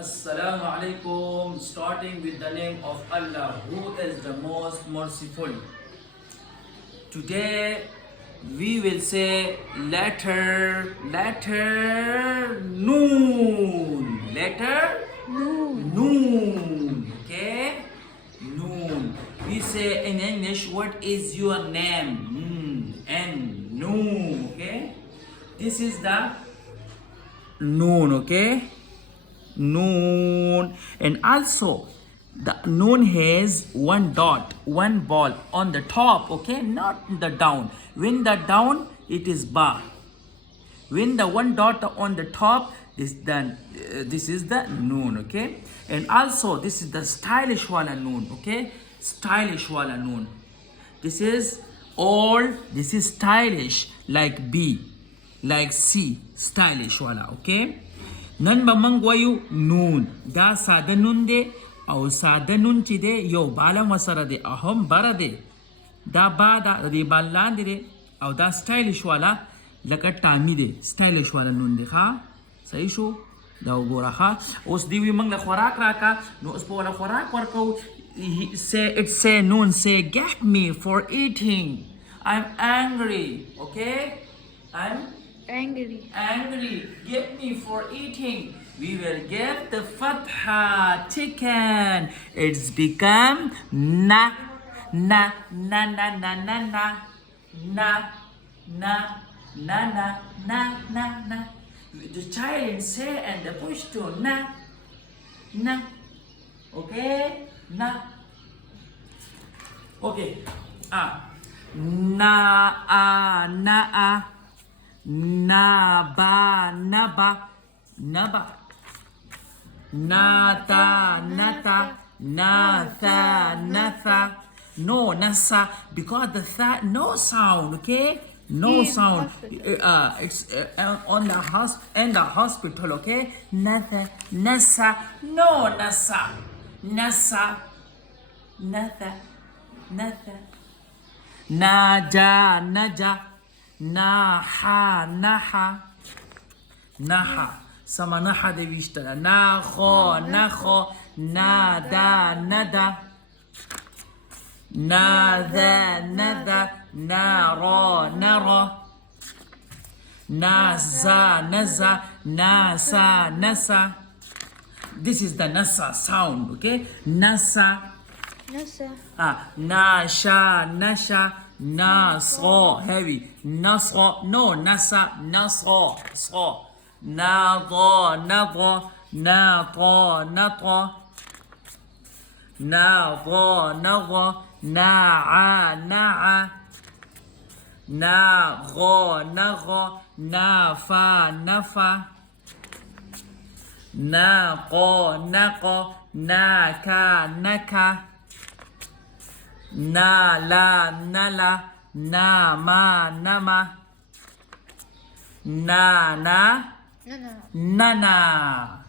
Assalamu alaikum, starting with the name of Allah, who is the most merciful. Today we will say letter noon. Letter noon. Okay? Noon. We say in English, what is your name? Noon. Okay? This is the noon. Okay? Noon. And also the noon has one dot, one ball on the top, okay, not the down. When the down, it is ba. When the one dot on the top, this is the noon, okay. And also this is the stylish wala noon, okay, stylish wala noon. This is old, this is stylish, like B, like C, stylish wala, okay. Nan ba mangwayu noon, da sada noon de او ساده نون چې دی یو بالا مسره دی او هم بره دی دا با د بال لاندې دی او دا سټایلش والا لکه ټامي دی سټایلش والا نون دی ښه صحیح شو دا وګوره ښه اوس دی وي موږ له خوراک راکړه نو اوس په ولا خوراک ورکو say noon say get me for eating I'm angry okay I'm angry get me for eating. We will get the Fatha chicken. It's become na. The child say and the push to na. Okay, na. Okay, na ba naba. Nata, natha. No, nasa, because the tha, no sound, okay? No sound. It's on the hospital, okay? Natha, nasa, no nasa. Nasa, natha. Naja, naha. Sama naha de vishtala. Naho, nada. Nada, nara. Naza, nasa. This is the nasa sound, okay? Nasa. Nasha. Nasro, heavy. Nasro, no, nasa, nasro, sro. Natra. Naa. Nafa. Naka. Nala. Nama. Nana.